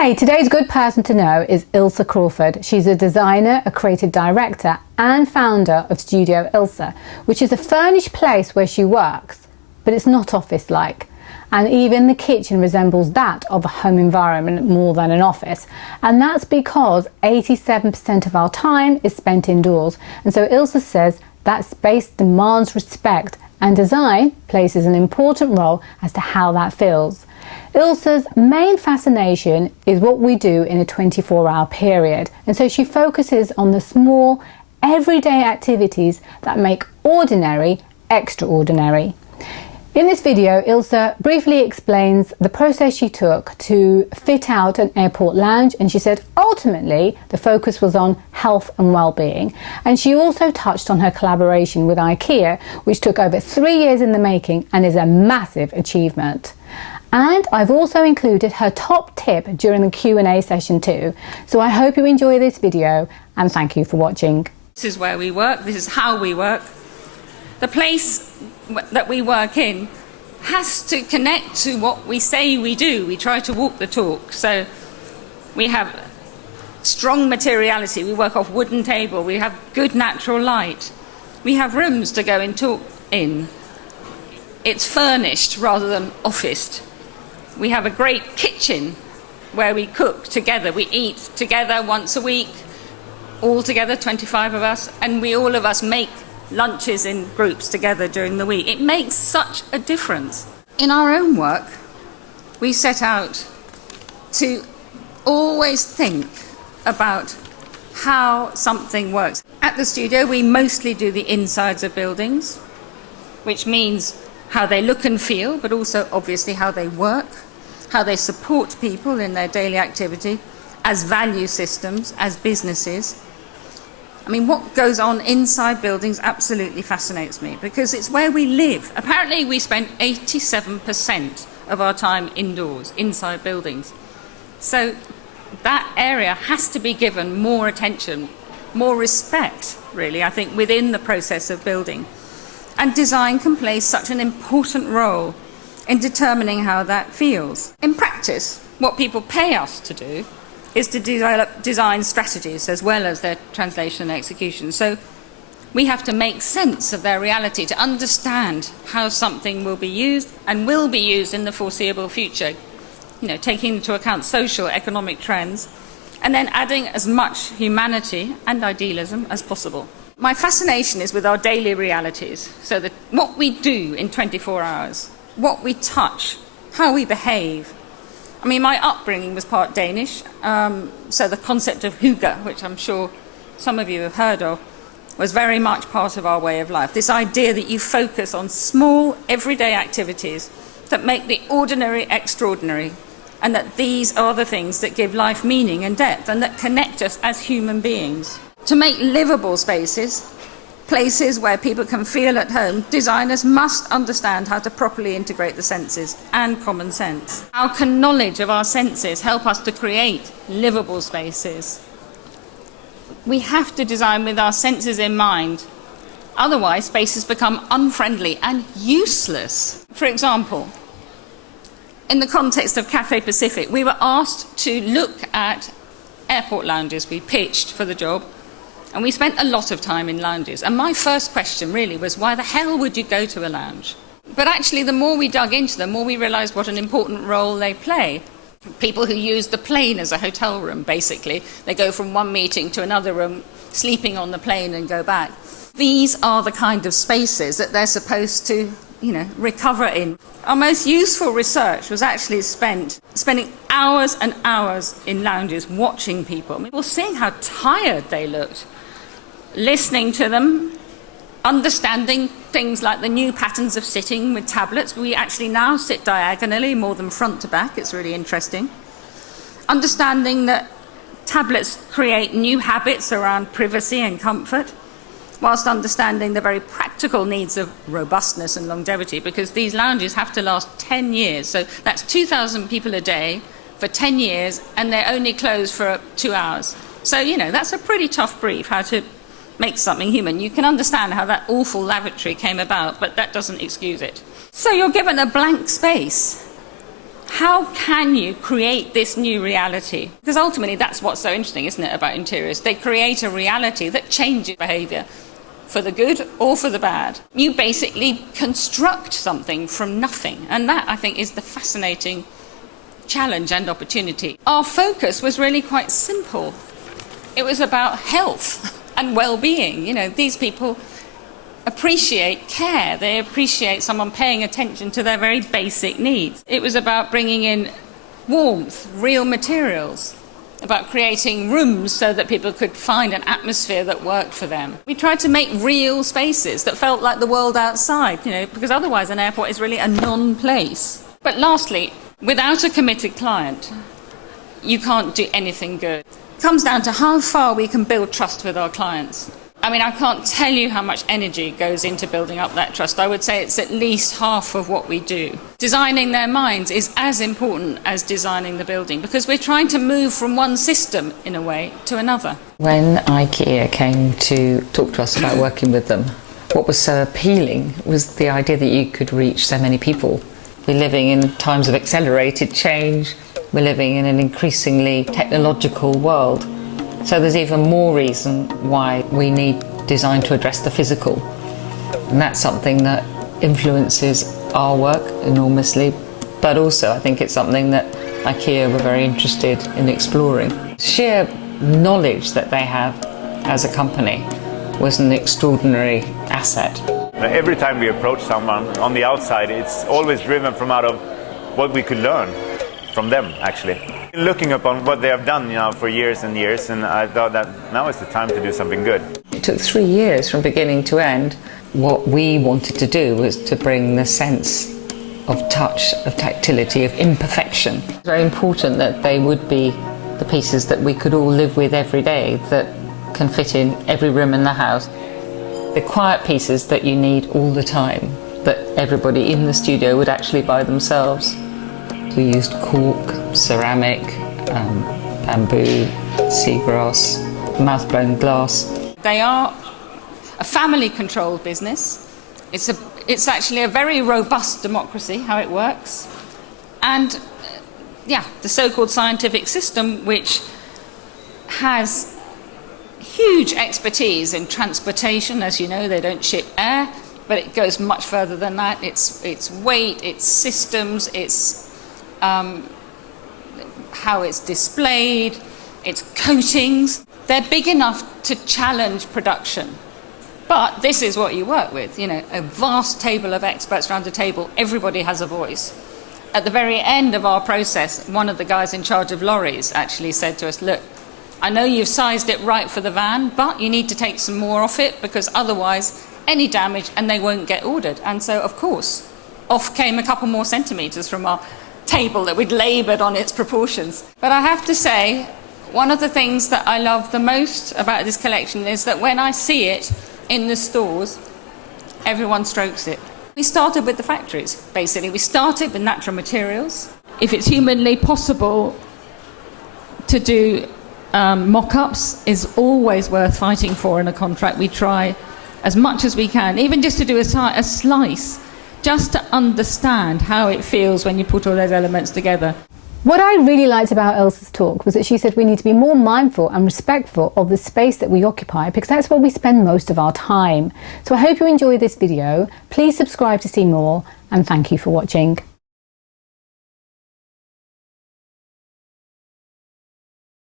Hi, today's good person to know is Ilse Crawford. She's a designer, a creative director and founder of StudioIlse, which is a furnished place where she works, but it's not office-like. And even the kitchen resembles that of a home environment more than an office. And that's because 87% of our time is spent indoors. And so Ilse says that space demands respect, and design plays an important role as to how that feels. Ilse's main fascination is what we do in a 24-hour period, and so she focuses on the small, everyday activities that make ordinary extraordinary. In this video, Ilse briefly explains the process she took to fit out an airport lounge, and she said ultimately the focus was on health and well-being. And she also touched on her collaboration with IKEA, which took over 3 years in the making and is a massive achievement. And I've also included her top tip during the Q&A session too. So I hope you enjoy this video and thank you for watching. This is where we work, this is how we work. The place that we work in has to connect to what we say we do. We try to walk the talk. So we have strong materiality, we work off wooden table, we have good natural light. We have rooms to go and talk in. It's furnished rather than officed. We have a great kitchen where we cook together. We eat together once a week, all together, 25 of us, and all of us make lunches in groups together during the week. It makes such a difference. In our own work, we set out to always think about how something works. At the studio, we mostly do the insides of buildings, which means how they look and feel, but also obviously how they work, how they support people in their daily activity, as value systems, as businesses. I mean, what goes on inside buildings absolutely fascinates me because it's where we live. Apparently, we spend 87% of our time indoors, inside buildings. So that area has to be given more attention, more respect, really, I think, within the process of building. And design can play such an important role in determining how that feels. In practice, what people pay us to do is to develop design strategies as well as their translation and execution. So we have to make sense of their reality to understand how something will be used and will be used in the foreseeable future, taking into account social, economic trends, and then adding as much humanity and idealism as possible. My fascination is with our daily realities, so that what we do in 24 hours, what we touch, how we behave. I mean, my upbringing was part Danish, so the concept of hygge, which I'm sure some of you have heard of, was very much part of our way of life. This idea that you focus on small, everyday activities that make the ordinary extraordinary, and that these are the things that give life meaning and depth, and that connect us as human beings. To make livable spaces, places where people can feel at home, designers must understand how to properly integrate the senses and common sense. How can knowledge of our senses help us to create livable spaces? We have to design with our senses in mind. Otherwise, spaces become unfriendly and useless. For example, in the context of Cathay Pacific, we were asked to look at airport lounges. We pitched for the job. And we spent a lot of time in lounges. And my first question really was, why the hell would you go to a lounge? But actually, the more we dug into them, the more we realised what an important role they play. People who use the plane as a hotel room, basically. They go from one meeting to another room, sleeping on the plane and go back. These are the kind of spaces that they're supposed to, recover in. Our most useful research was actually spending hours and hours in lounges watching people. Seeing how tired they looked. Listening to them, understanding things like the new patterns of sitting with tablets. We actually now sit diagonally more than front to back. It's really interesting. Understanding that tablets create new habits around privacy and comfort, whilst understanding the very practical needs of robustness and longevity, because these lounges have to last 10 years. So that's 2,000 people a day for 10 years, and they're only closed for 2 hours. So, that's a pretty tough brief, how to make something human. You can understand how that awful lavatory came about, but that doesn't excuse it. So you're given a blank space. how can you create this new reality? Because ultimately that's what's so interesting, isn't it, about interiors? They create a reality that changes behaviour, for the good or for the bad. You basically construct something from nothing, and that, I think, is the fascinating challenge and opportunity. Our focus was really quite simple. It was about health and well-being. You know, these people appreciate care. They appreciate someone paying attention to their very basic needs. It was about bringing in warmth, real materials, about creating rooms so that people could find an atmosphere that worked for them. We tried to make real spaces that felt like the world outside, you know, because otherwise an airport is really a non-place. But lastly, without a committed client, you can't do anything good. It comes down to how far we can build trust with our clients. I mean, I can't tell you how much energy goes into building up that trust. I would say it's at least half of what we do. Designing their minds is as important as designing the building, because we're trying to move from one system, in a way, to another. When IKEA came to talk to us about working with them, what was so appealing was the idea that you could reach so many people. We're living in times of accelerated change. We're living in an increasingly technological world. So there's even more reason why we need design to address the physical. And that's something that influences our work enormously, but also I think it's something that IKEA were very interested in exploring. Sheer knowledge that they have as a company was an extraordinary asset. Every time we approach someone on the outside, it's always driven from out of what we could learn from them, actually. Looking upon what they have done for years and years, and I thought that now is the time to do something good. It took 3 years from beginning to end. What we wanted to do was to bring the sense of touch, of tactility, of imperfection. It's very important that they would be the pieces that we could all live with every day, that can fit in every room in the house. The quiet pieces that you need all the time, that everybody in the studio would actually buy themselves. We used cork, ceramic, bamboo, seagrass, mouth-blown glass. They are a family-controlled business. It's actually a very robust democracy, how it works. And, the so-called scientific system, which has huge expertise in transportation. As you know, they don't ship air, but it goes much further than that. It's weight, it's systems, it's how it's displayed, its coatings. They're big enough to challenge production. But this is what you work with, you know, a vast table of experts around a table. Everybody has a voice. At the very end of our process, one of the guys in charge of lorries actually said to us, look, I know you've sized it right for the van, but you need to take some more off it, because otherwise any damage and they won't get ordered. And so, of course, off came a couple more centimetres from our table that we'd laboured on its proportions. But I have to say, one of the things that I love the most about this collection is that when I see it in the stores, everyone strokes it. We started with the factories, basically. We started with natural materials. If it's humanly possible to do mock-ups, is always worth fighting for in a contract. We try as much as we can, even just to do a slice, just to understand how it feels when you put all those elements together. What I really liked about Ilse's talk was that she said we need to be more mindful and respectful of the space that we occupy, because that's where we spend most of our time. So I hope you enjoyed this video. Please subscribe to see more, and thank you for watching.